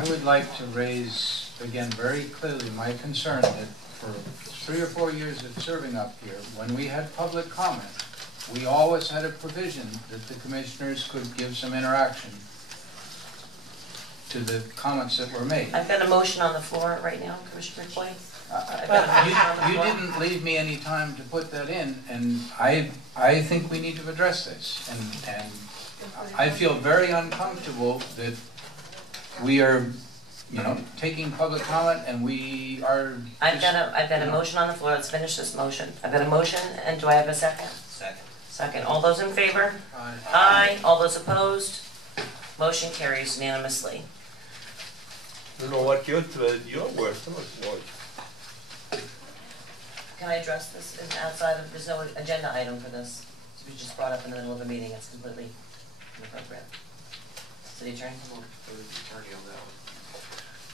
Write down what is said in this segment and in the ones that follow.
I would like to raise, again, very clearly my concern that for 3 or 4 years of serving up here, when we had public comment, we always had a provision that the commissioners could give some interaction to the comments that were made. I've got a motion on the floor right now, Commissioner Floyd. You didn't leave me any time to put that in, and I think we need to address this. And I feel very uncomfortable that we are, you know, taking public comment, and we are. I've got a motion on the floor. Let's finish this motion. I've got a motion, and do I have a second? Second. Second. All those in favor? Aye. Aye. All those opposed? Motion carries unanimously. I don't know what your word, so much more. Can I address this outside of, there's no agenda item for this? So we just brought up in the middle of a meeting, it's completely inappropriate. City Attorney? We'll go to the attorney on that one.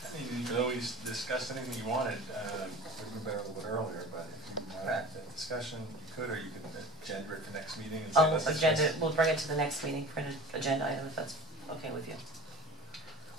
I think you could always discuss anything you wanted. Would have been better a little bit earlier, but if you wanted that discussion, you could, or you could agenda it for next meeting. And say, let's discuss. We'll bring it to the next meeting for an agenda item if that's okay with you.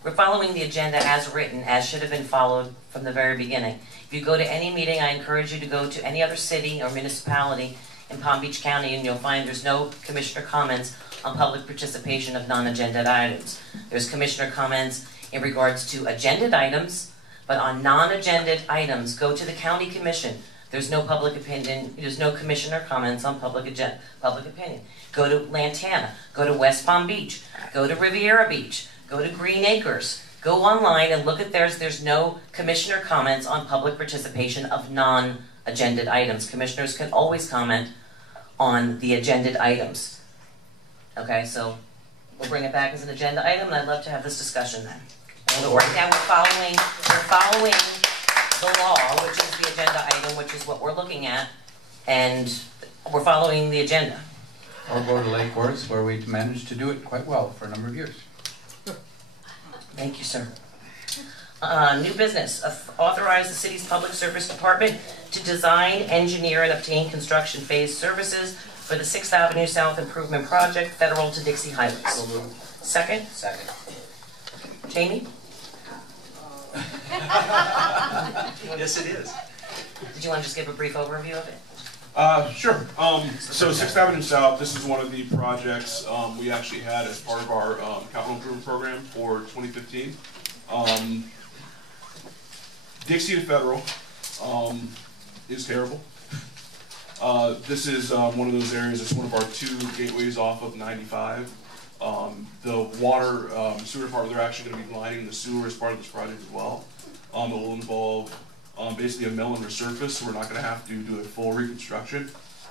We're following the agenda as written, as should have been followed from the very beginning. If you go to any meeting, I encourage you to go to any other city or municipality in Palm Beach County, and you'll find there's no commissioner comments on public participation of non-agenda items. There's commissioner comments in regards to agenda items, but on non-agenda items, go to the county commission. There's no public opinion, there's no commissioner comments on public opinion. Go to Lantana, go to West Palm Beach, go to Riviera Beach, go to Green Acres, go online and look at theirs. There's no commissioner comments on public participation of non-agenda items. Commissioners can always comment on the agenda items. Okay, so we'll bring it back as an agenda item, and I'd love to have this discussion then. So right now we're following the law, which is the agenda item, which is what we're looking at, and we're following the agenda. Or go to Lake Worth, where we managed to do it quite well for a number of years. Thank you, sir. New business, authorize the city's public service department to design, engineer, and obtain construction phase services for the 6th Avenue South Improvement Project, federal to Dixie Highways. So moved. Second? Second. Jamie? Yes, it is. Did you want to just give a brief overview of it? Sure. So 6th Avenue South, this is one of the projects we actually had as part of our capital improvement program for 2015. Dixie to Federal is terrible. This is one of those areas, it's one of our 2 gateways off of 95. The water sewer department, they're actually going to be lining the sewer as part of this project as well. It will involve basically a mill and resurface, so we're not going to have to do a full reconstruction,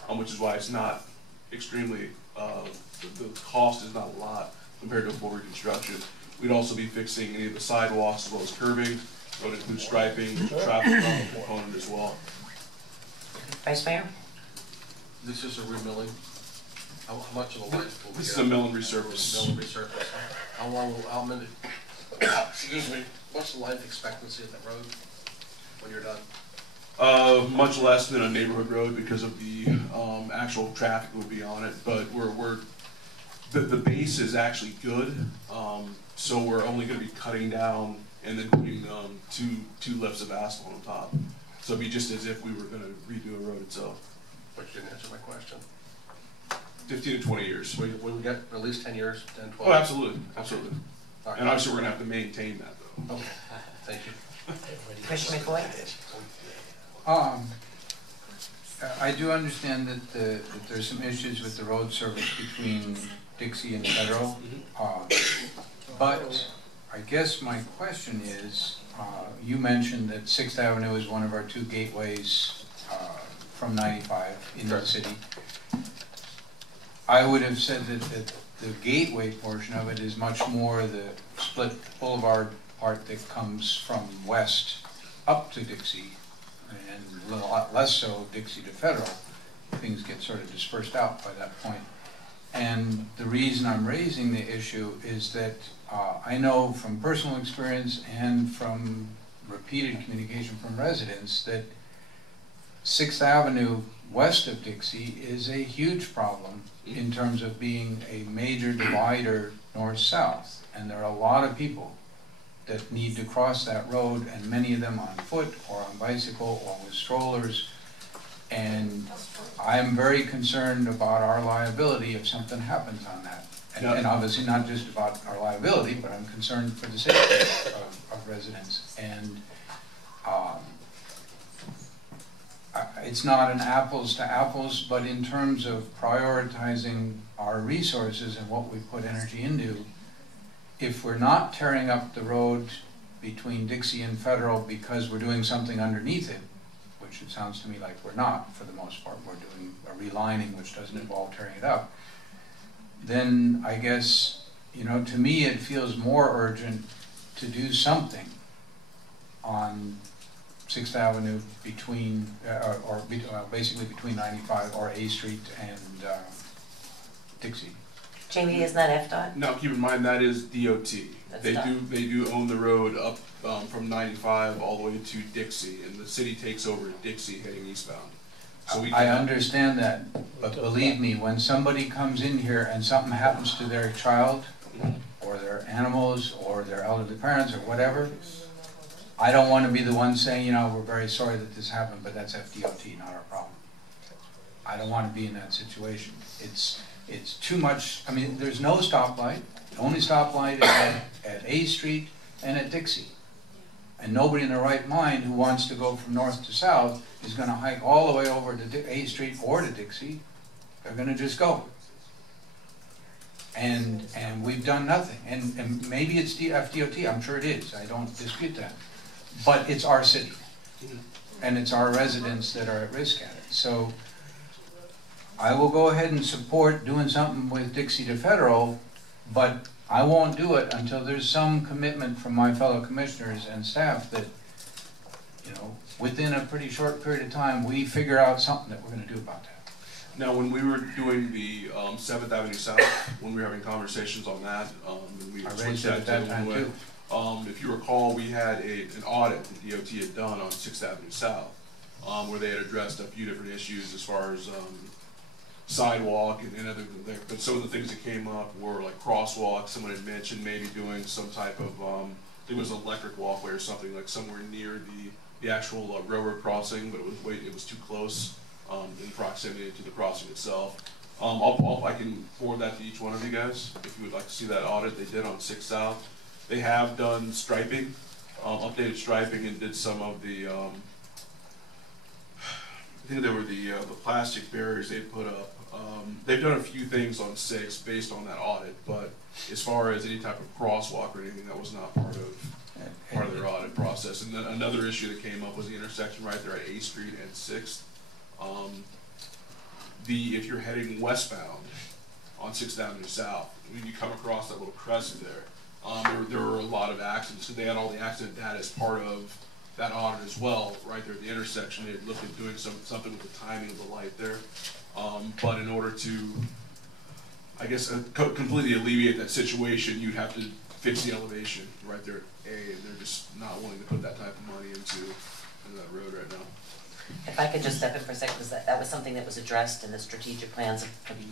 which is why it's not extremely, the cost is not a lot compared to a full reconstruction. We'd also be fixing any of the sidewalks as well as curbing. It would include striping, traffic component as well. Vice Mayor? This is a remilling. How much of the life will we This get? is a mill and resurface. Mill and resurface. How long will, how many, excuse me, what's the life expectancy of the road when you're done? Much less than a neighborhood road because of the actual traffic would be on it, but the base is actually good, so we're only going to be cutting down and then putting two lifts of asphalt on top. So it'd be just as if we were going to redo a road itself. But you didn't answer my question. 15 to 20 years. Will we get at least 10 years, 10, 12? Oh, absolutely, absolutely. All right. And obviously we're going to have to maintain that though. Okay, thank you. Commissioner McCoy? I do understand that there's some issues with the road service between Dixie and Federal, but I guess my question is, you mentioned that 6th Avenue is one of our 2 gateways from 95 into the city. I would have said that the gateway portion of it is much more the split boulevard part that comes from west up to Dixie, and a lot less so Dixie to Federal. Things get sort of dispersed out by that point. And the reason I'm raising the issue is that I know from personal experience and from repeated communication from residents that 6th Avenue west of Dixie is a huge problem in terms of being a major divider north-south. And there are a lot of people that need to cross that road, and many of them on foot or on bicycle or with strollers. And I'm very concerned about our liability if something happens on that. And obviously not just about our liability, but I'm concerned for the safety of residents. And it's not an apples to apples, but in terms of prioritizing our resources and what we put energy into, if we're not tearing up the road between Dixie and Federal because we're doing something underneath it, which it sounds to me like we're not for the most part, we're doing a relining which doesn't involve tearing it up, then I guess, you know, to me it feels more urgent to do something on 6th Avenue between, basically between 95 or A Street and Dixie. Jamie, isn't that FDOT? Now, keep in mind, that is DOT. That's They done. do own the road up from 95 all the way to Dixie, and the city takes over Dixie heading eastbound. So we I understand that, but believe me, when somebody comes in here and something happens to their child, or their animals, or their elderly parents, or whatever, I don't want to be the one saying, you know, we're very sorry that this happened, but that's FDOT, not our problem. I don't want to be in that situation. It's too much. I mean, there's no stoplight. The only stoplight is at A Street and at Dixie. And nobody in their right mind who wants to go from north to south is going to hike all the way over to A Street or to Dixie. They're going to just go. And we've done nothing. And maybe it's FDOT. I'm sure it is. I don't dispute that. But it's our city. And it's our residents that are at risk at it. So I will go ahead and support doing something with Dixie to Federal, but I won't do it until there's some commitment from my fellow commissioners and staff that, you know, within a pretty short period of time, we figure out something that we're going to do about that. Now, when we were doing the 7th Avenue South, when we were having conversations on that, and we I switched raised it at that time too. if you recall, we had an audit that DOT had done on 6th Avenue South, where they had addressed a few different issues as far as sidewalk and other things. But some of the things that came up were like crosswalk. Someone had mentioned maybe doing some type of, I think it was an electric walkway or something, like somewhere near the actual railroad crossing, but it was too close in proximity to the crossing itself. I can forward that to each one of you guys if you would like to see that audit they did on 6th South. They have done striping, updated striping, and did some of the, I think there were the plastic barriers they put up. They've done a few things on 6 based on that audit, but as far as any type of crosswalk or anything, that was not part of their audit process. And then another issue that came up was the intersection right there at A Street and 6th. If you're heading westbound on 6th Avenue South, when you come across that little crest there were a lot of accidents. So they had all the accident data as part of that audit as well, right there at the intersection. They looked at doing something with the timing of the light there. But in order to, I guess, completely alleviate that situation, you'd have to fix the elevation right there at A, and they're just not willing to put that type of money into that road right now. If I could just step in for a second, because that was something that was addressed in the strategic plans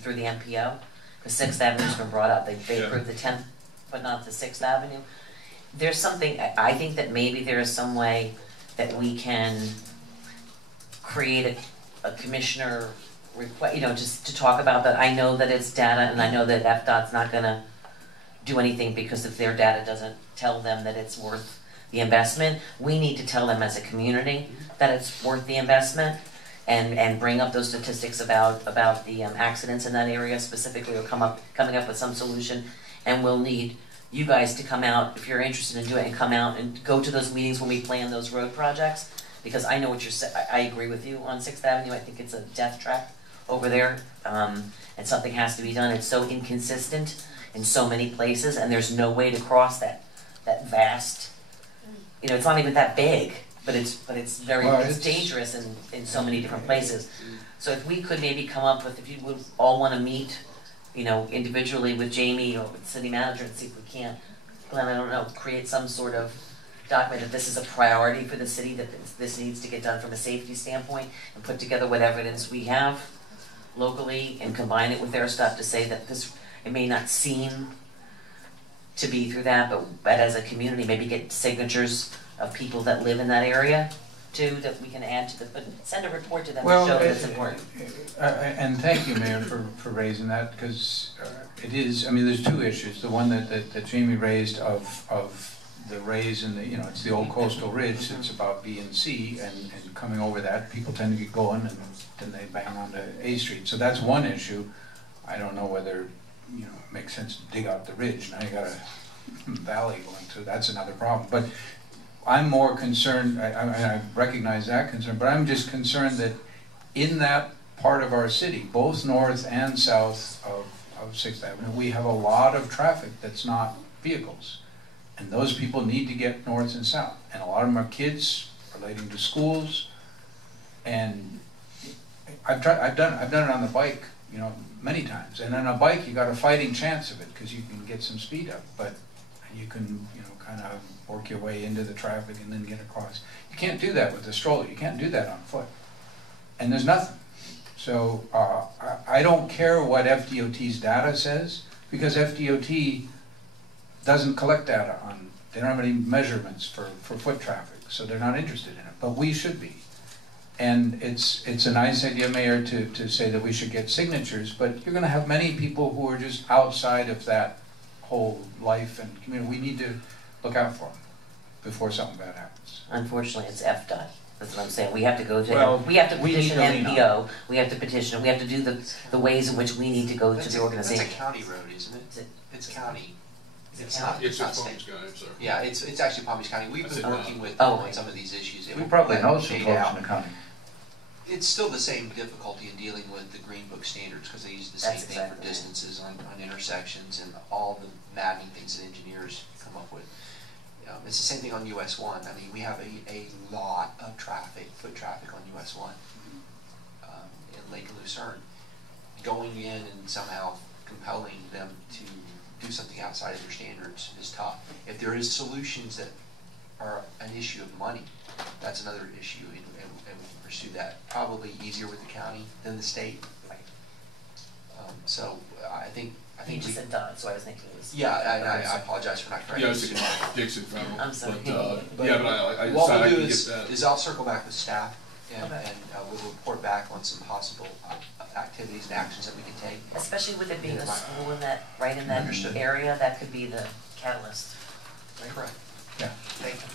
through the MPO, because 6th Avenue's been brought up. They approved the 10th, but not the 6th Avenue. There's something, I think that maybe there is some way that we can create a commissioner request, you know, just to talk about that. I know that it's data, and I know that FDOT's not gonna do anything because if their data doesn't tell them that it's worth the investment, we need to tell them as a community that it's worth the investment, and bring up those statistics about the accidents in that area specifically, or coming up with some solution. And we'll need you guys to come out, if you're interested in doing it, and come out and go to those meetings when we plan those road projects, because I know what you're saying. I agree with you on 6th Avenue. I think it's a death trap over there, and something has to be done. It's so inconsistent in so many places, and there's no way to cross that vast, you know, it's not even that big, but it's very, it's dangerous in so many different places. So if we could maybe come up with, if you would all want to meet, you know, individually with Jamie or with the city manager, and see if we can't, Glenn, I don't know, create some sort of document that this is a priority for the city, that this needs to get done from a safety standpoint, and put together what evidence we have locally and combine it with their stuff to say that this, it may not seem to be through that, but as a community, maybe get signatures of people that live in that area too, that we can add to the, but send a report to them to Well, show that it's important. and thank you, Mayor, for raising that, because it is, I mean, there's two issues. The one that Jamie raised of the raise in the, you know, it's the old coastal ridge, it's about B and C, and coming over that, people tend to get going, and then they bang onto A Street. So that's one issue. I don't know whether, you know, it makes sense to dig out the ridge. Now you got a valley going through, that's another problem. But I'm more concerned, I recognize that concern, but I'm just concerned that in that part of our city, both north and south of 6th Avenue, we have a lot of traffic that's not vehicles. And those people need to get north and south. And a lot of them are kids relating to schools. And I've done it on the bike, you know, many times. And on a bike, you got a fighting chance of it because you can get some speed up, but you can, you know, kind of work your way into the traffic and then get across. You can't do that with a stroller. You can't do that on foot. And there's nothing. So I don't care what FDOT's data says, because FDOT doesn't collect data on, they don't have any measurements for foot traffic, so they're not interested in it, but we should be. And it's a nice idea, Mayor, to say that we should get signatures, but you're gonna have many people who are just outside of that whole life and community. We need to look out for them before something bad happens. Unfortunately, it's FDOT. That's what I'm saying. We have to go to, Well, we have to we need petition to lean on MPO, we have to petition, we have to do the ways in which we need to go to the organization. That's a county road, isn't it? It's county. It's county? It's not just state. Palm County, sir. Yeah, it's actually Palm Beach County. We've That's been it. working with Oh. on some of these issues. We probably know some Paid folks out. in the county. It's still the same difficulty in dealing with the Green Book standards, because they use the same That's thing exactly for right. distances on intersections and all the maddening things that engineers come up with. It's the same thing on US 1. I mean, we have a lot of traffic, foot traffic on US 1 in Lake Lucerne. Going in and somehow compelling them to do something outside of their standards is tough. If there is solutions that are an issue of money, that's another issue, and we can pursue that. Probably easier with the county than the state. So I think You just said Don, so I was thinking it was. yeah, I apologize for not correcting. Yeah, I was thinking Dixie Federal. I'm sorry. But, yeah, but I What decided I we'll do could is, get that. is I'll circle back with staff and, Okay. and we'll report back on some possible activities and actions that we can take. Especially with it being a Yeah. school in that, right in that Understood. area, that could be the catalyst. Correct. Yeah. Thank you.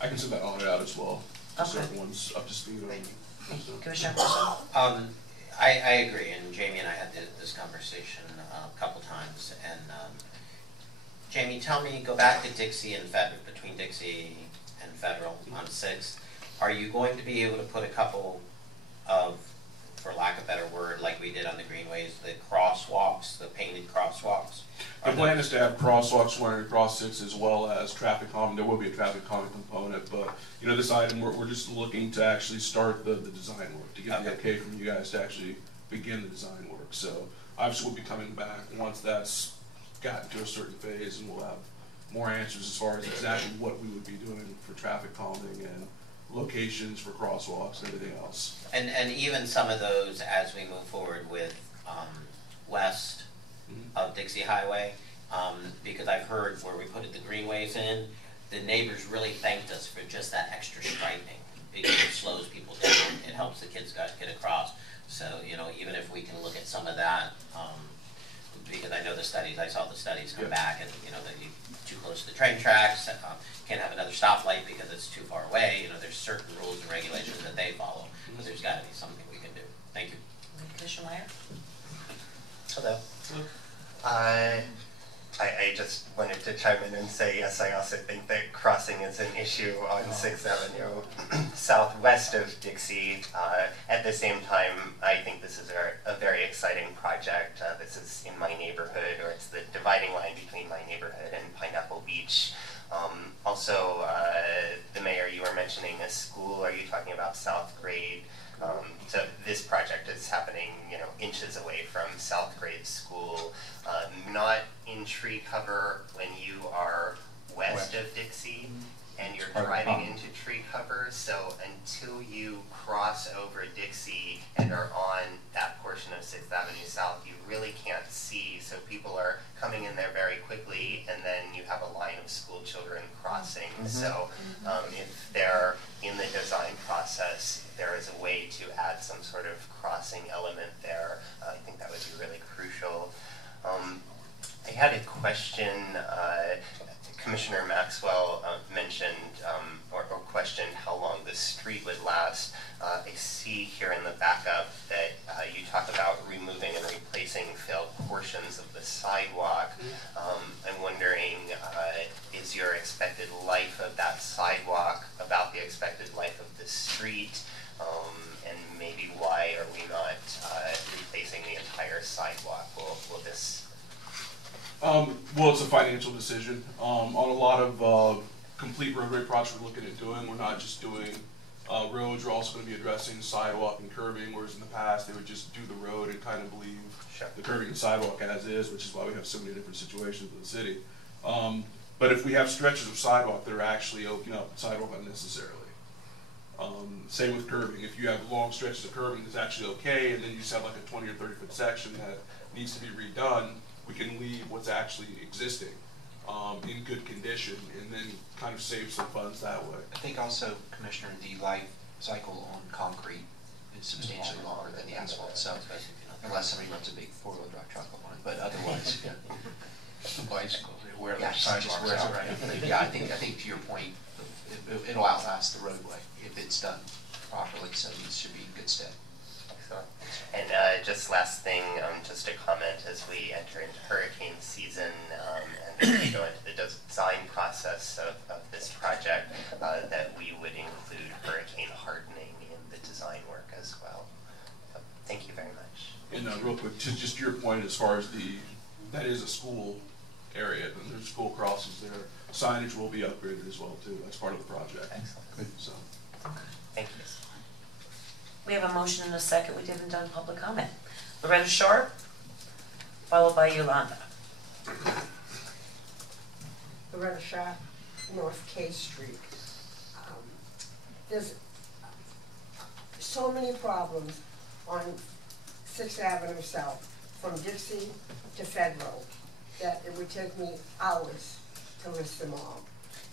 I can send that audit out as well, just so Okay. everyone's up to speed on it. Thank you. Thank you. Commissioner Person? I agree, and Jamie and I had this conversation a couple times, and Jamie, tell me, go back to Dixie and Federal, between Dixie and Federal on 6th, are you going to be able to put a couple of, for lack of a better word, like we did on the greenways, the crosswalks, the painted crosswalks? The plan is to have crosswalks running across 6 as well as traffic calming. There will be a traffic calming component, but you know, this item, we're just looking to actually start the design work, to get the okay from you guys to actually begin the design work. So obviously we'll be coming back once that's gotten to a certain phase, and we'll have more answers as far as exactly what we would be doing for traffic calming and locations for crosswalks and everything else. And even some of those, as we move forward with west of Dixie Highway, because I've heard where we put the greenways in, the neighbors really thanked us for just that extra striping, because it slows people down, it helps the kids get across. So, you know, even if we can look at some of that, because I know the studies, I saw the studies come back, and you know, that you too close to the train tracks, can't have another stoplight because it's too far away. You know, there's certain rules and regulations that they follow, but there's got to be something we can do. Thank you. Commissioner Meyer? Hello. I just wanted to chime in and say, yes, I also think that crossing is an issue on 6th Avenue southwest of Dixie. At the same time, I think this is a very exciting project. This is in my neighborhood, or it's the dividing line between my neighborhood and Pineapple Beach. Also, the mayor, you were mentioning a school. Are you talking about South Grade? So this project is happening, you know, inches away from South Grade School, not in tree cover when you are west of Dixie and you're driving into tree cover. So until you cross over Dixie and are on that portion of 6th Avenue South, you really can't see. So people are coming in there very quickly, and then you have a line of school children crossing. So if they're in the design process, there is a way to add some sort of crossing element there. I think that would be really crucial. I had a question. Commissioner Maxwell mentioned or questioned how long this street would last. I see here in the backup that you talk about removing and replacing failed portions of the sidewalk. I'm wondering, is your expected life of that sidewalk about the expected life of the street? And maybe why are we not replacing the entire sidewalk? Will this... Well, it's a financial decision. On a lot of complete roadway projects we're looking at doing, we're not just doing roads, we're also going to be addressing sidewalk and curbing, whereas in the past they would just do the road and kind of leave the curbing and sidewalk as is, which is why we have so many different situations in the city. But if we have stretches of sidewalk that are actually opening up the sidewalk unnecessarily. Same with curbing. If you have long stretches of curbing that's actually okay, and then you just have like a 20 or 30 foot section that needs to be redone, we can leave what's actually existing in good condition and then kind of save some funds that way. I think also, Commissioner, the life cycle on concrete is substantially longer than the asphalt, so unless somebody runs a big four-wheel drive truck up on it, but otherwise, Bicycles, they wear yeah, their sidewalks out. yeah, I think to your point, it'll outlast the roadway if it's done properly, so it should be in good stead. Excellent. And just last thing, just a comment as we enter into hurricane season and as we go into the design process of this project, that we would include hurricane hardening in the design work as well. So, thank you very much. And real quick, just your point as far as that is a school area, and there's school crossings there. Signage will be upgraded as well too. That's part of the project. Excellent. Good. So. Thank you. We have a motion and a second. We haven't done public comment. Loretta Sharp, followed by Yolanda. Loretta Sharp, North K Street. There's so many problems on 6th Avenue South, from Dixie to Federal, that it would take me hours to list them all.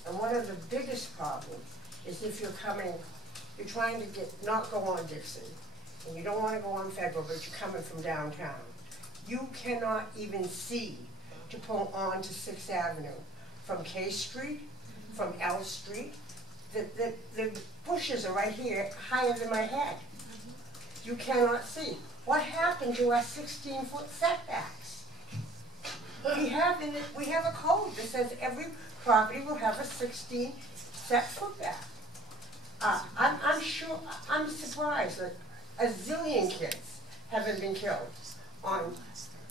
And one of the biggest problems is if you're trying to not go on Dixie, and you don't want to go on Federal, but you're coming from downtown. You cannot even see to pull on to 6th Avenue from K Street, from L Street. The bushes are right here, higher than my head. You cannot see. What happened to our 16-foot setbacks? We have a code that says every property will have a 16 set foot back. I'm surprised that a zillion kids haven't been killed on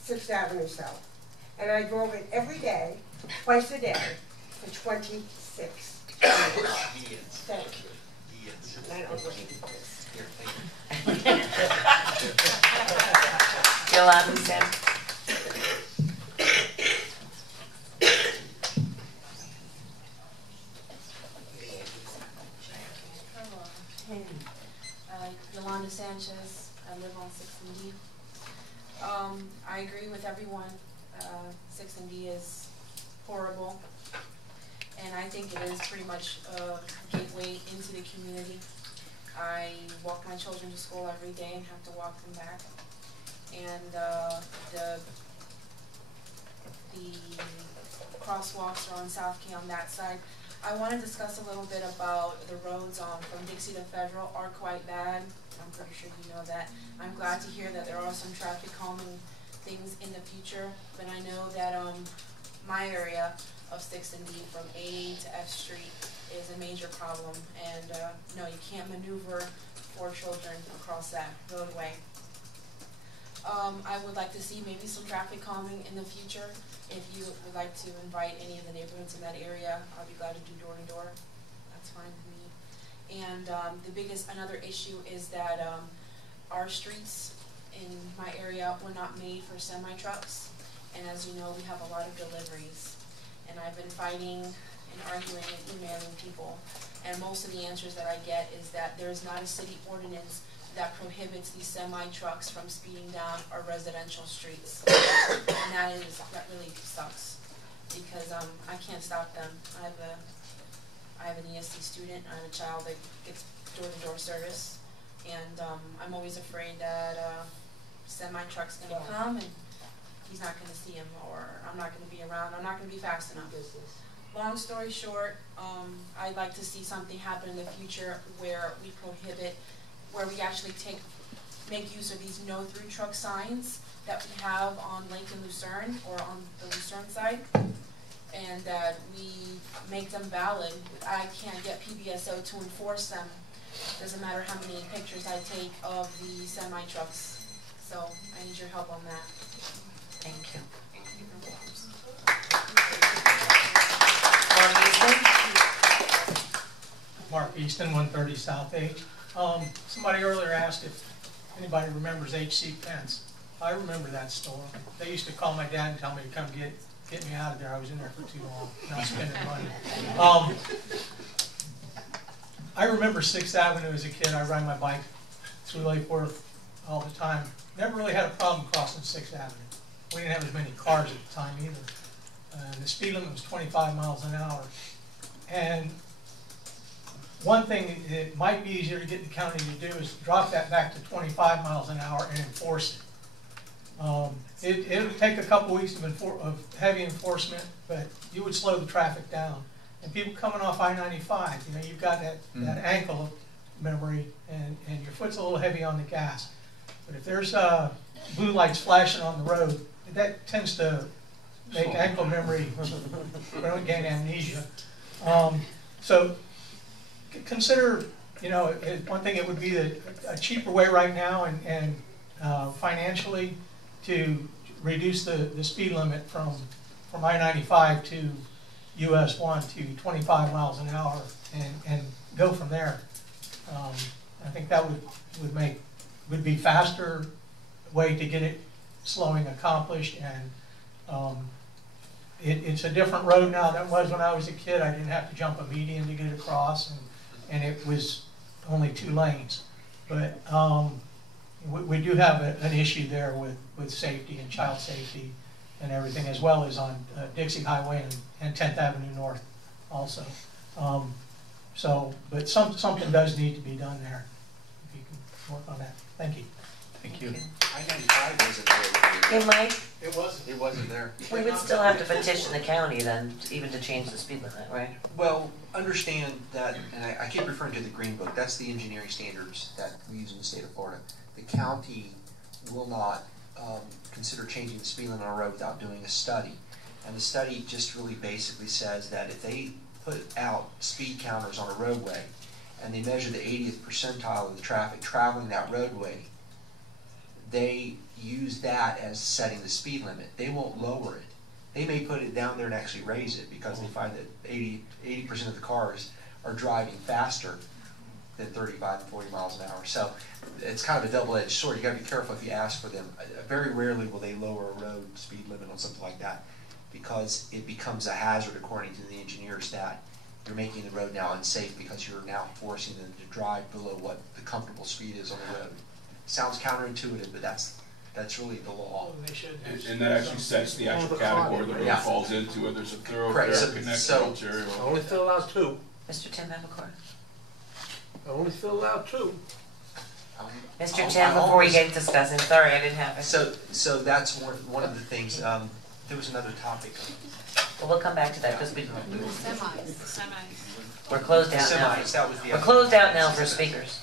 6th Avenue South. And I drove it every day, twice a day, for 26 years. Thank you. Yes. And I don't look at this. Yolanda Sam. Yolanda Sanchez, I live on 6th and D. I agree with everyone. 6th and D is horrible, and I think it is pretty much a gateway into the community. I walk my children to school every day and have to walk them back, and the crosswalks are on South K on that side. I want to discuss a little bit about the roads from Dixie to Federal are quite bad. I'm pretty sure you know that. I'm glad to hear that there are some traffic calming things in the future, but I know that my area of 6th and D from A to F Street is a major problem, and no, you can't maneuver 4 children across that roadway. I would like to see maybe some traffic calming in the future. If you would like to invite any of the neighborhoods in that area, I'll be glad to do door to door. That's fine with me. And another issue is that our streets in my area were not made for semi-trucks. And as you know, we have a lot of deliveries. And I've been fighting and arguing and emailing people. And most of the answers that I get is that there's not a city ordinance that prohibits these semi-trucks from speeding down our residential streets. And that really sucks, because I can't stop them. I have an ESC student, I have a child that gets door-to-door service, and I'm always afraid that semi-truck's gonna come and he's not gonna see him, or I'm not gonna be around, I'm not gonna be fast enough. Long story short, I'd like to see something happen in the future where we prohibit, where we actually make use of these no-through truck signs that we have on Lincoln Lucerne, or on the Lucerne side, and that we make them valid. I can't get PBSO to enforce them. Doesn't matter how many pictures I take of the semi-trucks. So I need your help on that. Thank you. Mark Easton, 130 South H. Somebody earlier asked if anybody remembers H.C. Pence. I remember that store. They used to call my dad and tell me to come get me out of there. I was in there for too long, not spending money. I remember 6th Avenue as a kid. I ride my bike through Lake Worth all the time. Never really had a problem crossing 6th Avenue. We didn't have as many cars at the time either. The speed limit was 25 miles an hour. And one thing it might be easier to get the county to do is drop that back to 25 miles an hour and enforce it. It would take a couple weeks of heavy enforcement, but you would slow the traffic down. And people coming off I-95, you know, you've got that ankle memory, and your foot's a little heavy on the gas. But if there's blue lights flashing on the road, that tends to make ankle memory, gain amnesia. So consider, you know, one thing it would be a cheaper way right now and financially to reduce the speed limit from I-95 to US 1 to 25 miles an hour and go from there. I think that would be faster way to get it slowing accomplished, and it's a different road now than it was when I was a kid. I didn't have to jump a median to get across, and it was only 2 lanes. But we do have an issue there with safety and child safety and everything, as well as on Dixie Highway and 10th Avenue North also. But something does need to be done there, if you can work on that. Thank you. Thank you. I-95 wasn't there. Hey, Mike, It wasn't there. we would still have to petition the county then, even to change the speed limit, right? Well, understand that, and I keep referring to the Green Book, that's the engineering standards that we use in the state of Florida. The county will not consider changing the speed limit on a road without doing a study. And the study just really basically says that if they put out speed counters on a roadway and they measure the 80th percentile of the traffic traveling that roadway, they use that as setting the speed limit. They won't lower it. They may put it down there and actually raise it because they find that 80% of the cars are driving faster than 35 and 40 miles an hour. So it's kind of a double-edged sword. You got to be careful if you ask for them. Very rarely will they lower a road speed limit on something like that, because it becomes a hazard, according to the engineers, that you're making the road now unsafe because you're now forcing them to drive below what the comfortable speed is on the road. Sounds counterintuitive, but that's really the law. And that actually sets the actual category the road falls into, whether it's a thoroughfare, connected arterial. I only fill out 2. Mr. Tim Abacore. I only fill out 2. Mr. Tim, before we get discussing, sorry, I didn't have it. So that's one of the things. There was another topic. Well, we'll come back to that because Semis. we're closed out now. Semis, that was the We're other. closed out now for speakers.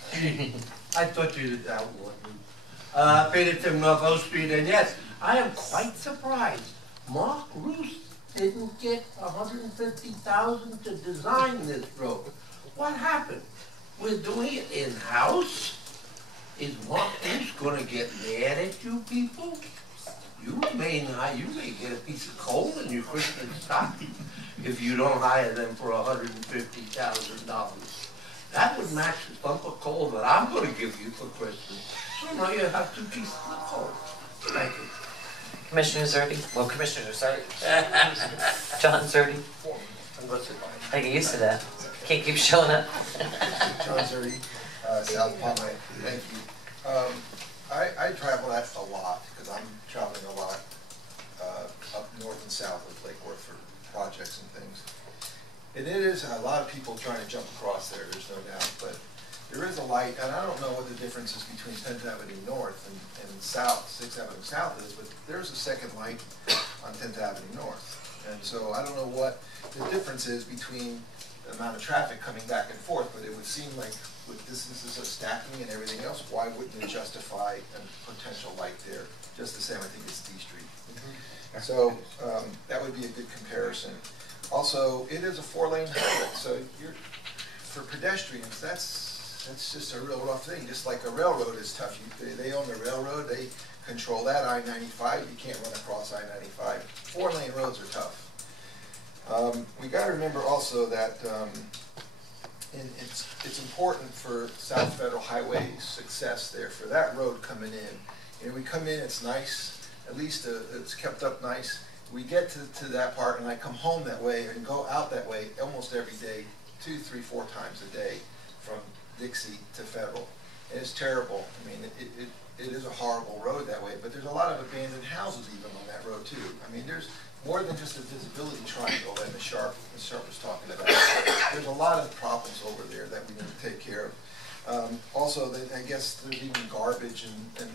I thought you did that one. Peter Tim, North O Street, and yes, I am quite surprised. Mark Roos didn't get $150,000 to design this road. What happened? We're doing it in-house? Is Mark Roos gonna get mad at you people? You may get a piece of coal in your Christmas stocking if you don't hire them for $150,000. That would match the bump of coal that I'm going to give you for Christmas. So now you have 2 pieces of coal. Thank you. Commissioner Zerdy. Well, Commissioner, sorry. John Zerdy. I get used to that. Can't keep showing up. John Zerdy, South Palm. Thank you. I travel that a lot, because I'm traveling a lot up north and south of Lake Worth for projects and things. And it is a lot of people trying to jump across there, there's no doubt, but there is a light, and I don't know what the difference is between 10th Avenue North and South, 6th Avenue South is, but there's a second light on 10th Avenue North. And so I don't know what the difference is between the amount of traffic coming back and forth, but it would seem like with distances of stacking and everything else, why wouldn't it justify a potential light there? Just the same, I think it's D Street. So that would be a good comparison. Also, it is a 4-lane highway, so for pedestrians, that's just a real rough thing. Just like a railroad is tough. They own the railroad, they control that I-95. You can't run across I-95. 4-lane roads are tough. We got to remember also that it's important for South Federal Highway's success there, for that road coming in. You know, we come in, it's nice, at least it's kept up nice. We get to that part, and I come home that way and go out that way almost every day, 2, 3, 4 times a day from Dixie to Federal. And it's terrible. I mean, it is a horrible road that way, but there's a lot of abandoned houses even on that road too. I mean, there's more than just a visibility triangle that Ms. Sharp was talking about. There's a lot of problems over there that we need to take care of. Also, I guess there's even garbage and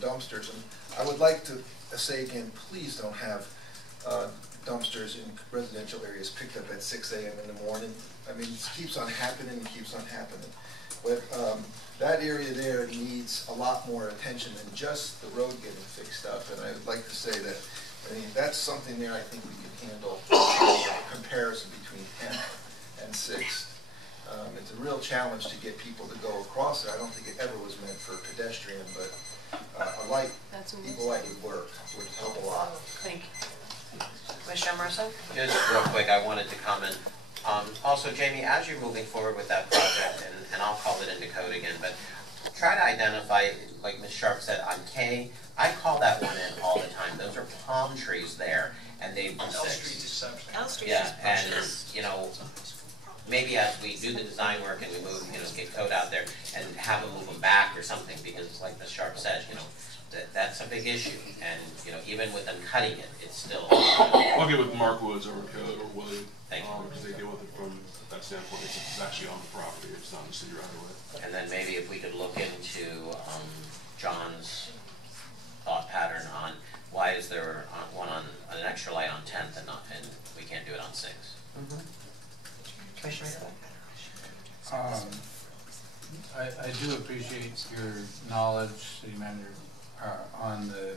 dumpsters. And I would like to say again, please don't have dumpsters in residential areas picked up at 6 a.m. in the morning. I mean, it keeps on happening and keeps on happening. But that area there needs a lot more attention than just the road getting fixed up. And I would like to say that, I mean, that's something there I think we can handle a comparison between 10th and 6th. It's a real challenge to get people to go across there. I don't think it ever was meant for a pedestrian, but a light, eagle light would work, would help a lot. Thank you. Commissioner Mercer? Just real quick, I wanted to comment. Also, Jamie, as you're moving forward with that project, and I'll call it into code again, but try to identify, like Ms. Sharp said, on K, I call that one in all the time. Those are palm trees there, and they've been L fixed. Street's exception. L Street Yeah, and, you know, maybe as we do the design work and we move, you know, get code out there and have them move them back or something, because like Ms. Sharp says, you know, that's a big issue. And, you know, even with them cutting it, it's still. I'll get with Mark Woods or Code or William, because they deal with it from that standpoint. It's actually on the property, it's not in the city right away. And then maybe if we could look into John's thought pattern on why is there one on an extra light on 10th and not, and we can't do it on 6th. Commissioner? I do appreciate your knowledge, City Manager, on the